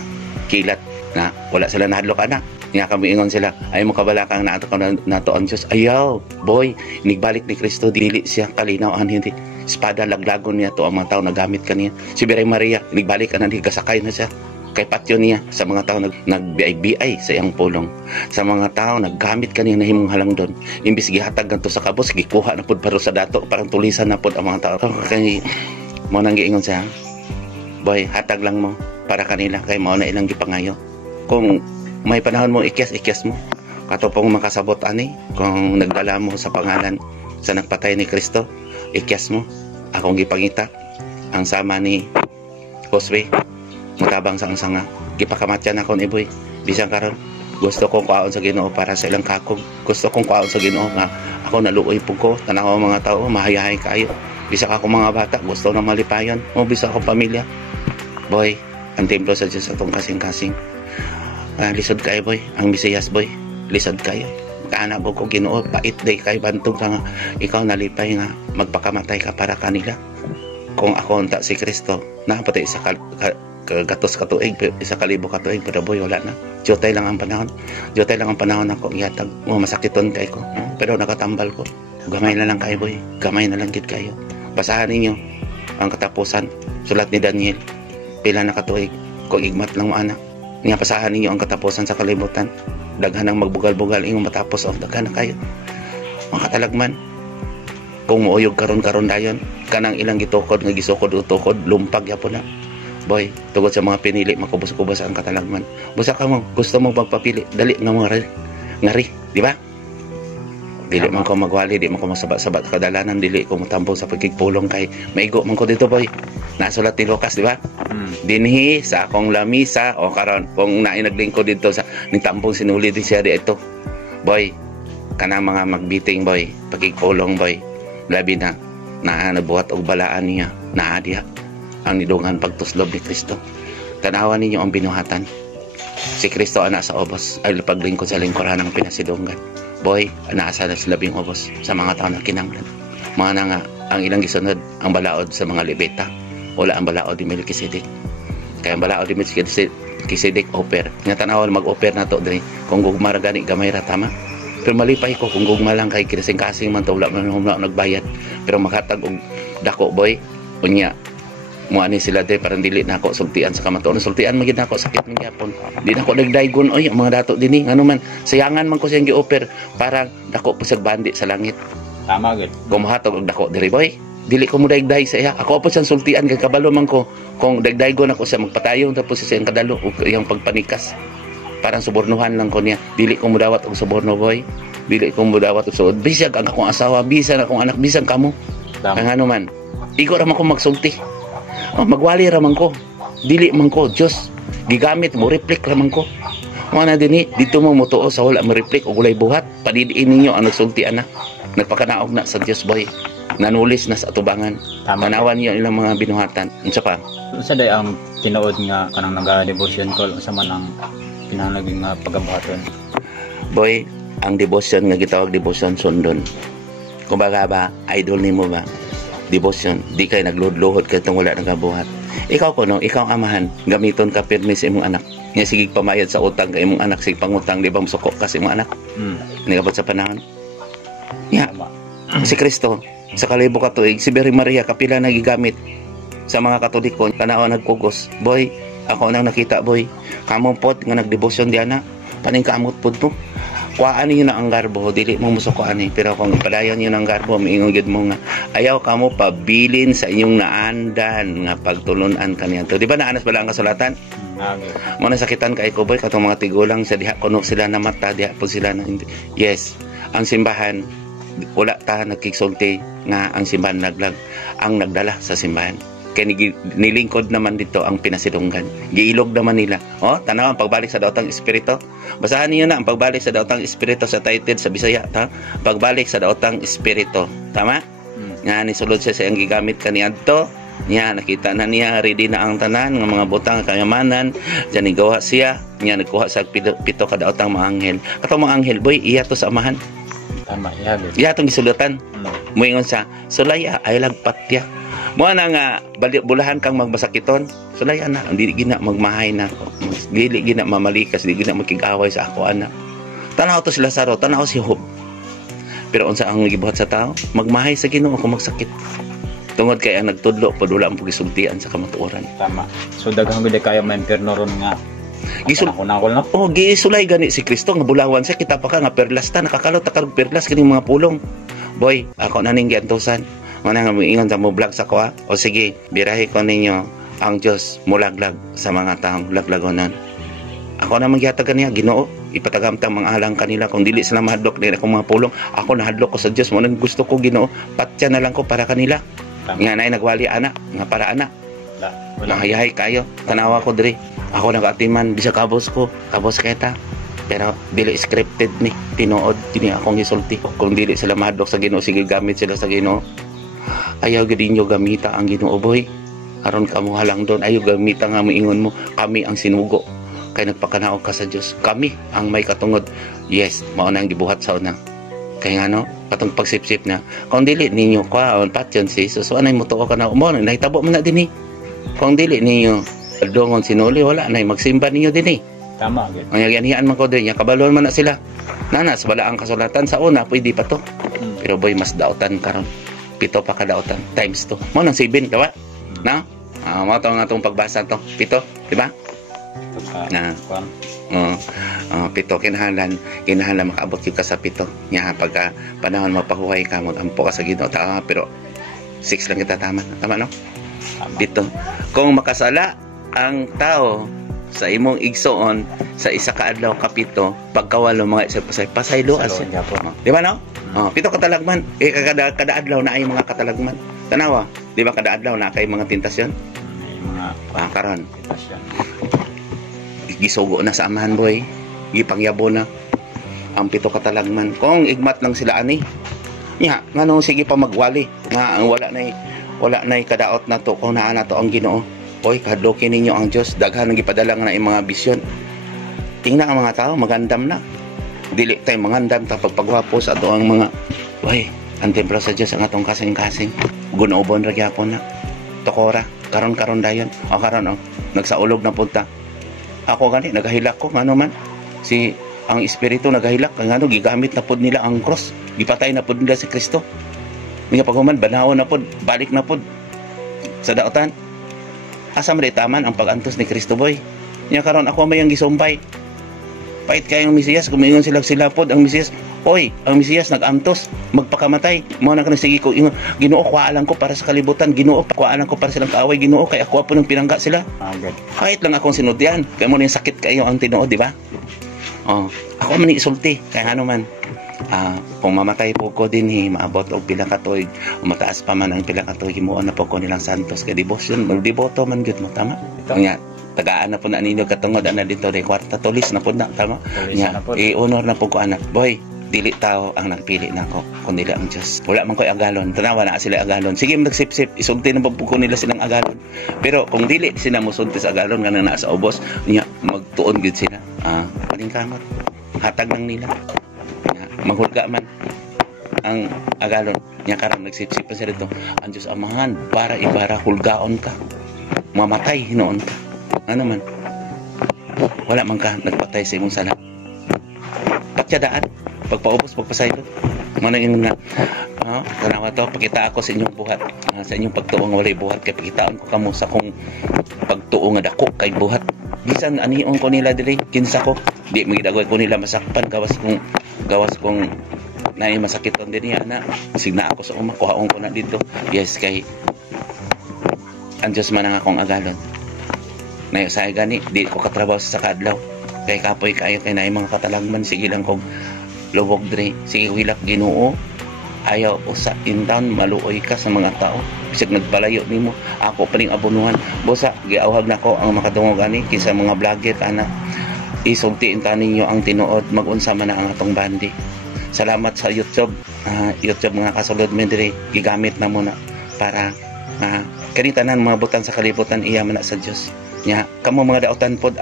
kilat na wala sila nahadlok anak nga kami ingon sila ay mo kabalakang nato ang Diyos ayaw boy inigbalik ni Kristo dili siya kalinaw hindi espada laglagon niya to ang mga tao nagamit kaniya si Biray Maria inigbalik na kasakay na siya kay patyo niya sa mga tao nagbiay-biay sa iyang pulong, sa mga tao naggamit kaniya nahimong halangdon, imbis gihatag ngadto sa kabos gikuha na pud paro sa dato parang tulisan na pud ang mga tao. Kay mo nang giingon siya, boy, hatag lang mo para kanila kay mao na ilang gipangayo. Kung may panahon mo ikyas mo katupong makasabot ani, kung nagdala mo sa pangalan sa nagpatay ni Kristo, ikyas mo akong gipangita ang sama ni Josue matabang sa ang sanga, gipakamatyan ako ni boy. Bisan karon gusto kong kuhaon sa Ginoo para sa ilang kakog, gusto kong kuhaon sa Ginoo nga ako naluoy pug ko tanaw mga tao mahayahay kayo. Bisa ako mga bata gusto na malipayon o bisa ako pamilya, boy. Ang templo sa Diyos atong kasing-kasing. Lisod kayo boy, ang Mesiyas boy, lisod kayo. Kaana po ko Ginoo, pait day kay bantog ka nga ikaw nalipay nga magpakamatay ka para kanila. Kung ako unta si Kristo napatay sa gatos katuig, isa kalibo katuig, pero boy wala na. Jotay lang ang panahon, jotay lang ang panahon ako yatag masakiton kay ko, pero nakatambal ko. Gamay na lang kayo boy, gamay na lang gid kayo. Basahan ninyo ang katapusan, sulat ni Daniel, pila na katuig, kung igmat lang mo anak. Nga basahan ninyo ang katapusan sa kalibutan, daghan ang magbugal-bugal ingong matapos of daghan na kayo. Mga katalagman, kung muuyog karon dayon, kanang ilang gitukod nga gisukod utukod, lumpag yapon na. Boy, tugod sa mga pinili, makubos-kubos ang katalagman. Busa ka mo, gusto mo magpapili, dali nga mga ngari, di ba? Dili man ko magwali, di man ko masabat-sabat kadalanan, dili ko mutambong sa pagkigpulong kay maigo man ko dito boy. Nasulat ni Lucas, di ba? Dinhi sa akong lamisa o karon kung nainaglingkod dito sa nitambong sinuli di siya di ito. Boy, kanang mga magbiting boy, pagkigpulong boy. Labi na nabuhat og balaan niya, naadiha ang nidungan pagtuslob ni Kristo. Tanawan ninyo ang binuhatan. Si Kristo ana sa obos ay paglingkod sa lingkuran ng pinasidunggan. Boy, anaasa na sa labing obos sa mga tao na kinanglan. Mga na nga, ang ilang gisunod, ang balaod sa mga Levita. Wala ang balaod ni Melchizedek. Kaya ang balaod ni Melchizedek offer. Nga tanawan mag-offer na to dahil kung gugmar gani gamay ra tama. Pero malipay ko kung gugma lang kay kinasing-kasing man to wala man nagbayad. Pero makatag og dako boy, unya mo ani sila day parang dili na ako sultian sa kamatuon. Sultian magid na ako sakit ng gyapon. Di na ako nagdaygon oy ang mga dato dinhi ngano man sayangan man ko siyang gi-offer para dako pusag bandi sa langit. Tama gud. Kumahatog og dako diri boy. Dili ko mo dayday sa iya. Ako pa siyang sultian kay kabalo man ko. Kung dagdaygon ako siya magpatayong tapos siya ang kadalo ug iyang pagpanikas. Parang subornuhan lang ko niya. Dili ko mo dawat og suborno boy. Dili ko mo dawat og suod. Bisag ang akong asawa, bisan akong anak, bisan kamo. Kang ano man. Igo ra man ko magsulti. Magwali raman ko, dili man ko Diyos, gigamit mo reflect raman ko. Mga na din dito mo mutuo sa wala mo reflect o gulay buhat, padidiin ninyo ang nagsultian na, nagpakanaog na sa Diyos boy, nanulis na sa atubangan. Tanawan niyo ilang mga binuhatan. Unsa pa? Unsa day ang tinuod nga kanang naga-devotion call unsa man ang pinanaging pagabuhaton? Boy, ang devotion nga gitawag devotion sundon. Kumbaga ba, idol nimo ba? Devotion, di kay nagluhod-luhod kay tong wala nagabuhat. Ikaw kuno, ikaw amahan, gamiton ka pirmi sa imong anak. Nya sige pamayad sa utang kay imong anak, sige pangutang di ba musuko ka sa imong anak. Nagabot sa panahon. Nya, si Kristo sa kalibo ka tuig, si Birhen Maria kapila nagigamit sa mga Katoliko, tanaw nagkugos. Boy, ako nang nakita boy, kamong pod nga nagdevotion diana, paning kamot pod mo. Kuhaan niyo na ang garbo, dili mo musukuan ni. Pero kung padayon niyo ng garbo, miingon gid mo nga ayaw kamo pabilin sa inyong naandan nga pagtulunan kaniadto. Di ba naanas bala ang kasulatan? Mo na sakitan kay ko boy katong mga tigulang sa diha kuno sila na mata, diha po sila na hindi. Yes, ang simbahan wala ta nagkigsulti nga ang simbahan naglag ang nagdala sa simbahan. Kaya nilingkod naman dito ang pinasidunggan. Giilog naman nila. O, tanaw ang pagbalik sa daotang espiritu. Basahan niyo na ang pagbalik sa daotang espiritu sa title sa Bisaya. Ta? Pagbalik sa daotang espiritu. Tama? Nga nisulod siya sa iyang gigamit kaniadto. Nya nakita na niya ready na ang tanan ng mga butang kayamanan. Diyan igawa siya. Nya nagkuha sa pito ka daotang mga anghel. Katong mga anghel boy, iya to sa amahan. Tama, iya. Iya tong gisulutan. Muingon sa sulaya ay lagpatya. Mo na nga bulahan kang magbasakiton, sulayan na, dili gina magmahay na ako. Dili gina mamalikas, dili gina makig-away sa ako anak. Tanaw to si Lazaro, tanaw si Job. Pero unsa ang gibuhat sa tao? Magmahay sa Ginoo kung magsakit. Tungod kay ang nagtudlo pod wala ang pagisultian sa kamatuoran. Tama. So daghang gud kayo may impierno ron nga. Gisul Ako na. Oh, gisulay gani si Kristo nga bulawan siya kita pa ka nga perlas ta nakakalot ta karog perlas kining mga pulong. Boy, ako na ning giantusan. Mana nga moingon sa mo vlog sa ko ha. O sige, birahe ko ninyo ang Dios mulaglag sa mga taong laglagonan. Ako na magyatag niya, Ginoo, ipatagamtang mga halang kanila kung dili sila mahadlok nila akong mga pulong. Ako nahadlok ko sa Dios mo nang gusto ko Ginoo, patya na lang ko para kanila. Nga nay nagwali anak, nga para anak. Mahayahay kayo, tanawa ko diri. Ako nag-atiman bisa kabos kita. Pero dili scripted ni tinuod kini akong gisulti. Kung dili sila mahadlok sa Ginoo, sige gamit sila sa Ginoo. Ayaw gid inyo gamita ang Ginoo boy. Aron kamo halang doon, ayaw gamita nga moingon mo kami ang sinugo. Kay nagpakanaog ka sa Dios. Kami ang may katungod. Yes, mao na ang gibuhat sa una. Kay ngano, katong pagsipsip na kung dili ninyo kwaon patyon si Jesus, so anay motuo ka na mo nahitabo man na dinhi. Kung dili ninyo dongon sinuli wala nay magsimba ninyo dinhi. Tama gid. Ang yagian man ko dinhi, kabalon man na sila. Nanas bala ang kasulatan sa una pwede pa to. Pero boy mas daotan karon. 7 pa ka daotan times 2. Mo nang 7 dawa. Na? Mo to nga tong pagbasa to. 7, di ba? Na pito kinahanglan makaabot ka sa 7 nya pagka panahon mapahuway ka magampo ka sa Ginoo pero 6 lang kita tama no 7 kung makasala ang tao sa imong igsoon sa isa ka adlaw ka 7 pagkawalo mga isa pasaylo di ba no 7 katalagman kada adlaw na ay mga katalagman tanawa di ba kada adlaw na kay mga tentasyon mga karon tentasyon gisugo na sa amahan boy gipangyabo na ang 7 katalagman kung igmat lang sila ani nya ngano sige pa magwali nga ang wala nay kadaot na to kung naa na to ang Ginoo oy kadlokin ninyo ang Dios daghan ang gipadala nga na mga bisyon tingnan ang mga tao magandam na dili tay mangandam ta pagpagwapo sa ato ang mga oy ang templo sa Dios ang atong kasing-kasing gunaubon ra gyapon na tokora karon dayon o karon nagsaulog na punta. Ako gani nagahilak ko ngano man si ang espiritu nagahilak ngano gigamit na pod nila ang cross gipatay na pod nila si Kristo niya paghuman banaon na pod balik na pod sa daotan asa man taman ang pagantos ni Kristo boy niya karon ako may ang gisumpay pait kayong Mesiyas kumingon sila pod ang Mesiyas oy ang Mesiyas nagantos magpakamatay mo na kanang sige ko Ginoo kuhaan ko para sa kalibutan Ginoo kuhaan ko para silang kaaway Ginoo kay ako po nang pinangga sila kahit lang akong sinudyan kay mo ning sakit kayo ang tinuod di ba ako man isulti kay ano man kung mamatay po ko dinhi maabot og pila ka tuig mataas pa man ang pila ka tuig himuon na po ko nilang santos kay devotion magdeboto man gyud mo tama nya tagaan na po na ninyo katungod ana dito de kwarta tulis na po na tama nya i-honor na po ko anak boy dili tao ang nagpili nako kundi ang Dios wala man koy agalon tanawa na sila agalon sige magsipsip isulti na po nila silang agalon pero kung dili sila mosulti sa agalon nga naa sa ubos nya magtuon gid sila kaning kamot hatag lang nila maghulga man ang agalon nya karon nagsipsip pa sila dito ang Dios amahan para ibara hulgaon ka mamatay hinoon ka ano man wala man ka nagpatay sa imong sala patyadaan pagpaubos pagpasaylo manang na tanawa to pakita ako sa inyong buhat sa inyong pagtuo nga walay buhat kay pakitaan ko kamo sa kong pagtuo nga dako kay buhat bisan anion ko nila dili kinsa ko di magidagoy ko nila masakpan gawas kong naay masakit on dinhi ana signa ako sa kuhaon ko na dito yes kay ang Dios man ang akong agalon na sa gani di ko katrabaho sa kadlaw kay kapoy kayo kay naay mga katalagman sige lang kog lubog dre sige hilak Ginoo ayaw usa in town maluoy ka sa mga tao bisag nagbalayo nimo ako pa ning abonuhan bosa giawhag nako ang makadungog ani kinsa mga vlogger ana isultiin ta ninyo ang tinuod mag-unsa man ang atong bandi salamat sa YouTube mga kasulod mi diri gigamit na mo na para kani tanan mga butang sa kalibutan iya man na sa Dios nya kamo mga daotan pod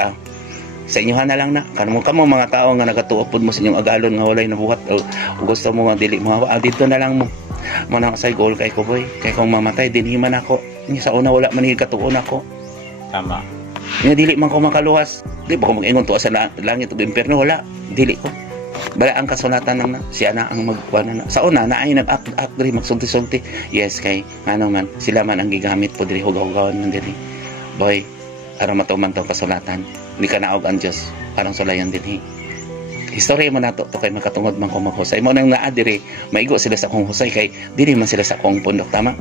sa inyohan na lang na kamo mga tao nga nagatuo pod mo sa inyong agalon nga walay nabuhat o gusto mo nga dili mo dito na lang mo nang say goal kay ko boy kay kung mamatay dinhi man ako nya sa una wala man higatuon ako tama nya dili man ko makaluwas di ba ko mag-ingon tuwa sa langit ug impierno wala dili ko Bala ang kasulatan na siya na ang magkuha na. Sa una na ay nag-act diri magsulti-sulti. Yes kay ano man sila man ang gigamit po diri hugaw-hugawan man diri. Boy, aron matuman tong kasulatan. Hindi ka naog ang Dios parang sulayan dinhi. Historya mo nato to kay makatungod man ko maghusay. Mo nang naa diri maigo sila sa akong husay kay diri man sila sa akong pundok tama.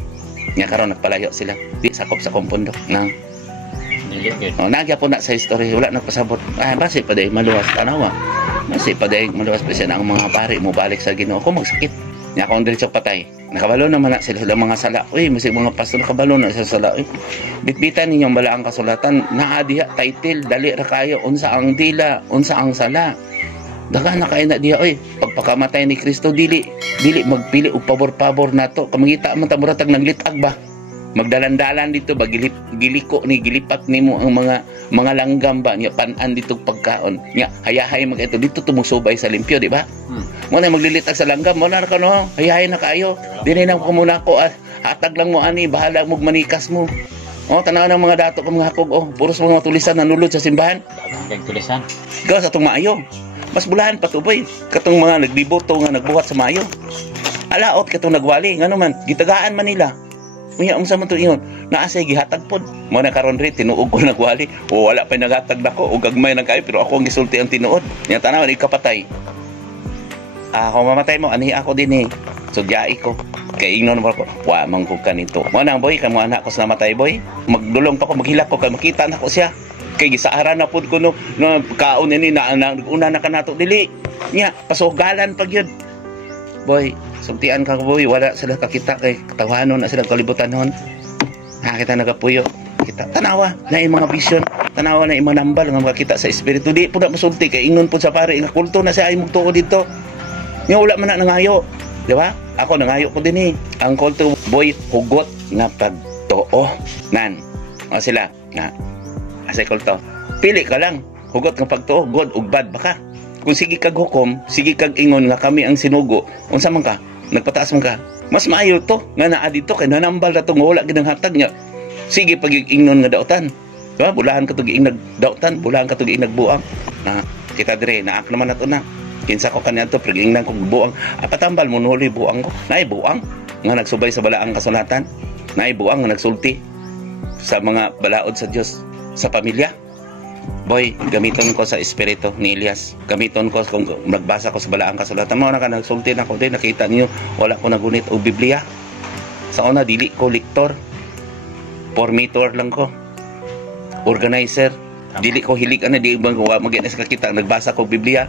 Nya karon nagpalayo sila. Di sakop sa akong pundok nang nagya po na sa history wala nagpasabot base pa day maluwas tanawa base pa day maluwas pa siya na ang mga pari mo balik sa Ginoo ko magsakit nya akong diretso patay nakabalo naman na sila mga sala masig mga pastor nakabalo na sa sala bitbitan ninyong balaang kasulatan naa diha title dali ra kayo unsa ang dila unsa ang sala daga na kay na diha pagpakamatay ni Kristo dili magpili og pabor-pabor nato kamangita man ta muratag naglitag ba magdalan-dalan dito ba giliko ni gilipat nimo ang mga langgam ba nya panan dito pagkaon nya hayahay mag ito dito tumusubay sa limpyo di ba mo na maglilitag sa langgam mo na kano hayahay na kayo dinay na ko muna ko hatag lang mo ani bahala mo manikas mo tanaw ng mga dato ko mga hakog puros mga tulisan nanulod sa simbahan daghang tulisan gawas atong maayo mas bulahan patuboy katong mga nagdiboto nga nagbuhat sa maayo alaot katong nagwali ngano man gitagaan man nila unya unsa man to ingon naa say gihatag pod mo na karon ri tinuog ko nagwali wala pa naghatag nako og gagmay na kay pero ako ang gisulti ang tinuod nya tanaw ni kapatay ako mamatay mo ani ako din sudyai ko kay ingnon mo ko wa man ko kanito mo nang boy kamo anak ko sa namatay boy magdulong pa ko maghilak ko kay makita na ko siya kay gisaaran na pod ko no kaon ni na una na kanato dili nya pasugalan pag yun boy sumtian ka boy wala sila kakita kay tawanon na sila kalibutan hon kita nagapuyo kita tanawa na yung mga vision tanawa na yung mga nambal nga makita sa espiritu di po na masulti kay ingnon po sa pare nga kulto na siya ay magtuo dito nga wala man na nangayo di ba ako nangayo ko din ang kulto boy hugot nga pagtuo nan o sila nga asay kulto pili ka lang hugot nga pagtuo good ug bad baka kung sige kag hukom sige kag ingon nga kami ang sinugo unsa man ka nagpataas man ka mas maayo to nga naa dito kay nanambal na to nga wala ginang hatag niya sige pag ingnon nga dautan diba bulahan ka to giing nagdautan bulahan ka to giing nagbuang na kita dire naak naman nato na kinsa ko kaniadto pag ingnan ko buang patambal mo nuli buang ko naay buang nga nagsubay sa balaang kasulatan naay buang nga nagsulti sa mga balaod sa Dios sa pamilya boy, gamiton ko sa espiritu ni Elias. Gamiton ko kung nagbasa ko sa balaang kasulatan mo na ka nagsulti na ko din nakita niyo wala ko nagunit og Biblia. Sa una dili ko lektor. Formator lang ko. Organizer. Dili ko hilig di mag-inis kakita nagbasa ko Biblia.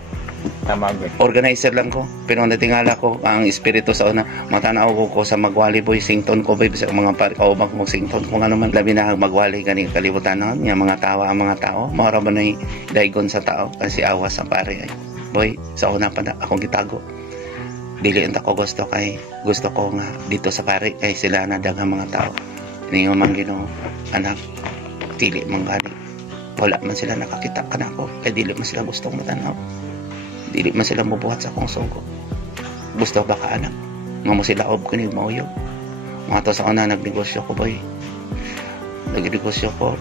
Organizer lang ko pero natingala ko ang espiritu sa una matanaw ko sa magwali boy sington ko boy sa mga pari o bang sington kung ano man labi na magwali ganing kalibutan non nya mga tawa ang mga tao mao ba nay daygon sa tao kasi awas sa pare ay boy sa una pa na akong gitago dili enta ko gusto ko nga dito sa pare kay sila na daghang mga tao ninyo man Ginoo anak dili man gani wala man sila nakakita kanako kay dili man sila gustong matanaw dili man sila mabuhat sa akong sugo gusto ba ka anak nga mo sila ob kunig mauyog mga to sa una nagnegosyo ko boy nagnegosyo ko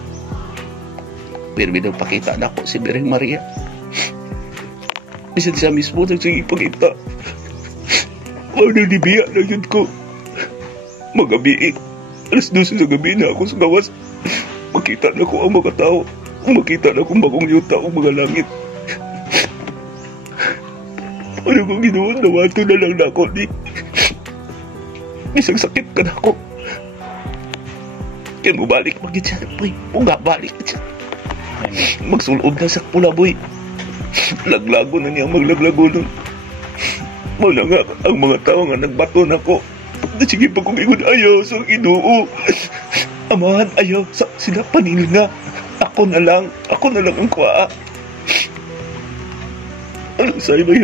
pero pakita na ko si Bireng Maria bisan siya mismo nagsige ipakita ano dibiya na yun ko magabi alas 12 sa gabi na ako sa gawas makita na ko ang mga tao makita na kong bagong yuta ang mga langit ano kong ginawa nawato na lang na ako di isang sakit ka na ako kaya mo balik magit siya boy punga balik siya magsulob na sa pula boy laglago na niya maglaglago nun muna nga ang mga tao nga nagbato na ko sige pa kong ingon ayaw sa Ginoo amahan ayaw sa sila paninga ako na lang ang kuha alam sa'yo may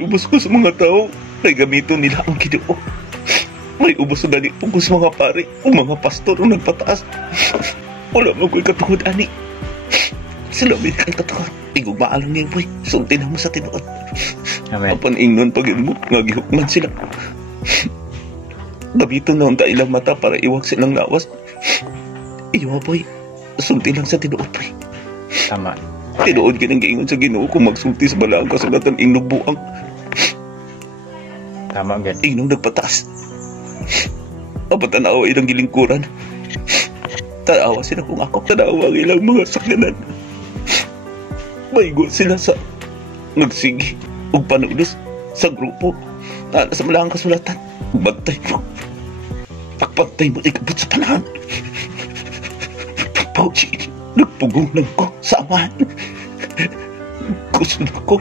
ubos ko sa mga tao may gamiton nila ang Ginoo may ubos na dali ko sa mga pare o mga pastor o nagpataas wala mo ko'y katungod ani sila may kay katungod igugmaan lang niya boy sulti na mo sa tinuod apan ingnon pag mo ngagihukman sila gamiton na unta ilang mata para iwag silang lawas iwa boy sulti lang sa tinuod boy tama Tinuod kinang giingon sa Ginoo kung magsulti sa balaang kasulatan ingnog buang. Tama gid. Ingnog nagpataas. Apat tanawa ilang gilingkuran. Tanawa sila kung ako. Tanawa ang ilang mga sakyanan. Maigo sila sa nagsigi o panulos sa grupo na sa malaking kasulatan. Bantay mo. Pagpantay mo ikabot sa panahan. Pauchi, nagpugong lang ko sa amahan. Gusto na ko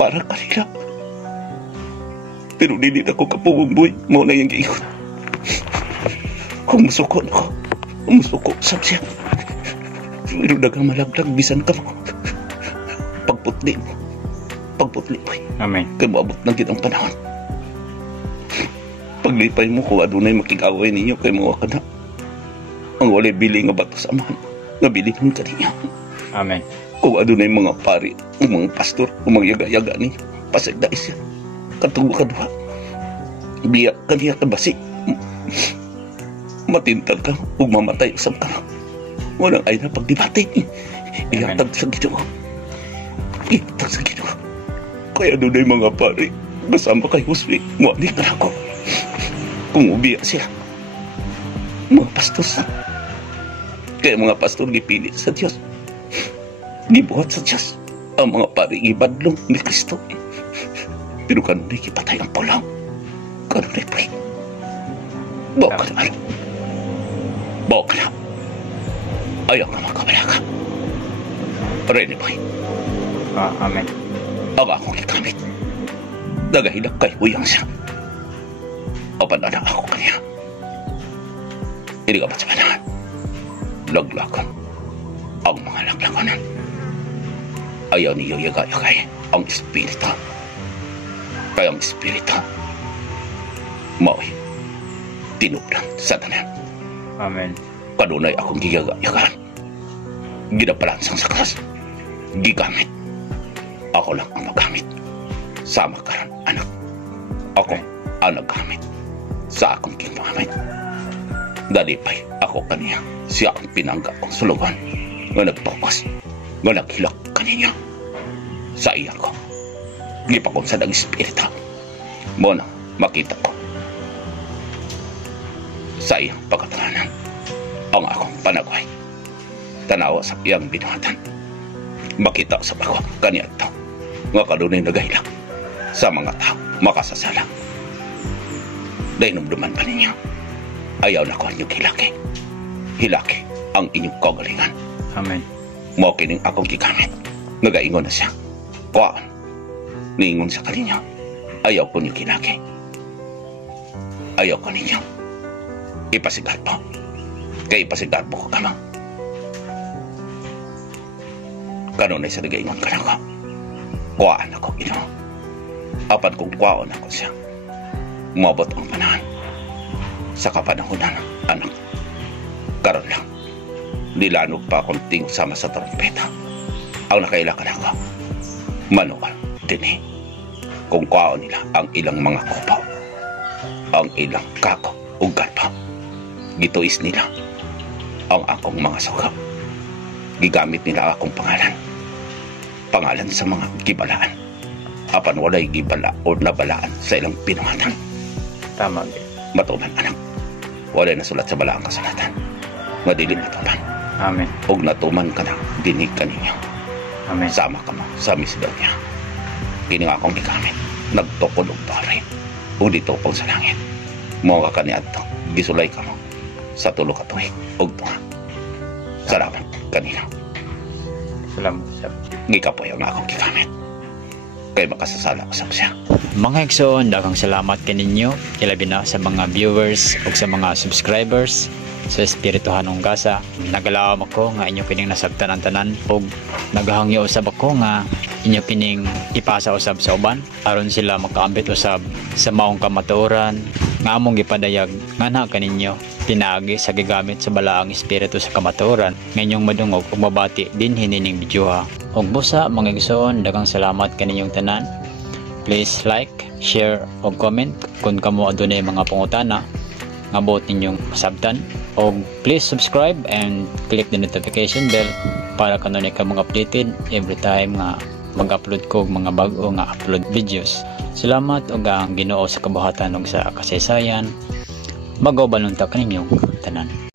para kanila. Pero hindi na ko kapugong boy. Mo na yung giikot. Kung musuko na ko, musuko sa siya. Pero dagang malaglag, bisan ka mo. Pagputli mo. Pagputli mo. Amen. Kaya maabot na kitang panahon. Paglipay mo kung adunay makikaway ninyo, kaya mawa ka na. Ang walay bili nga bato sa amahan, nga bilihon ka ninyo. Amen. Kung adunay mga pari, mga pastor, mga yaga-yaga ninyo, pasagdais yan. Katuwa kadwa. Biya kaniya kabasi. Matintal ka, huwag mamatay usap ka. Walang ay na pagdibate. Ihatag sa Ginoo. Ihatag sa Ginoo. Kaya doon ay mga pari, basama kay Huswi, muali ka ako. Kung ubiya siya. Mga pastor. Kaya mga pastor gipili sa Diyos. Gibuhat sa Diyos. Ang mga pari gibadlong ni Kristo. Pero kanunay kipatay ang pulang. Kanunay pray. Bawa ka na. Bawa ka na. Ayaw ka makabalaga. Ready boy. Amen. Ang akong ikamit. Nagahilak kay huyang siya. Apan na ako kanya. Hindi ka ba't sa panahan? Laglagan. Ang mga laglaganan. Ayaw niyo yaga-yagay ang espiritu. Kaya ang espiritu mao'y tinublan sa tanan. Amen. Kanunay akong giyaga-yagaan. Ginapalansang sa klas. Gigamit. Ako lang ang magamit. Sama karan anak. Ako ang naggamit sa akong ginamit. Dalipay ako kaniya. Siya ang pinangga kong sulugan. Nga nagpokos. Nga naghilak kaniya. Sa iyan ko. Gipakon sa nag-espirita. Muna, makita ko. Sa iyang pagkatahanan. Ang akong panagway. Tanawa sa iyang binuhatan. Makita sa bako kaniya ito. Nga kanunay nagahilak. Sa mga tao makasasala. Dainumduman pa ninyo. Ayaw na ko inyong hilaki. Hilaki ang inyong kagalingan. Amen. Mo kining akong gigamit. Nagaingon na siya. Kuhaan. Niingon sa kalinyo. Ayaw ko niyong hilaki. Ayaw ko ninyo. Ipasigat po. Kaya ipasigat po ko kamang. Kanunay sa nagaingon ka na ko. Kuhaan ako, Ginoo. Apan kung kuhaan ako siya. Umabot ang panahan. Sa kapanahonan, anak. Karon lang. Nilanog pa akong tingog sama sa trompeta. Ang nakailakan ako. Manual, dini. Kung kuhaan nila ang ilang mga kupaw. Ang ilang kako o galpa. Gituis nila ang akong mga sugaw. Gigamit nila akong pangalan. Pangalan sa mga gibalaan. Apan walay gibala o nabalaan sa ilang pinuhatan. Tama. Matuman, anak. Walay nasulat sa balaang kasulatan. Madili matuman. Amen. Og natuman ka na dinig ka ninyo. Amen. Sama ka mo sa misdaw niya. Kini nga akong gigamit. Nagtukod og pari. O dito pang sa langit. Mga ka kaniadto. Gisulay ka mo sa tulo ka tuig. Og tunga. Salamat kanina. Salamat sa Gikapoy ang akong gigamit. Kaya makasasala ko sa siya. mga igsoon, daghang salamat kaninyo. Ilabi na sa mga viewers o sa mga subscribers sa Espirituhanong Gasa. Nagalawam ako nga inyo kining nasabtan ang tanan o naghangyo usab ako nga inyo kining ipasa usab sa uban aron sila makaambit usab sa maong kamatuoran nga among gipadayag nga na kaninyo pinaagi sa gigamit sa balaang espiritu sa kamatuoran nga inyong madungog ug mabati din hinining videoha. Og busa mga igsoon, daghang salamat kaninyong tanan. Please like, share o comment kung kamo adunay mga pangutana nga buot ninyong masabtan. O please subscribe and click the notification bell para kanunay ka mga updated every time nga mag-upload ko mga bago nga upload videos. Salamat og ang Ginoo sa kabuhatan ug sa kasaysayan. Magaw balunta kaninyong tanan.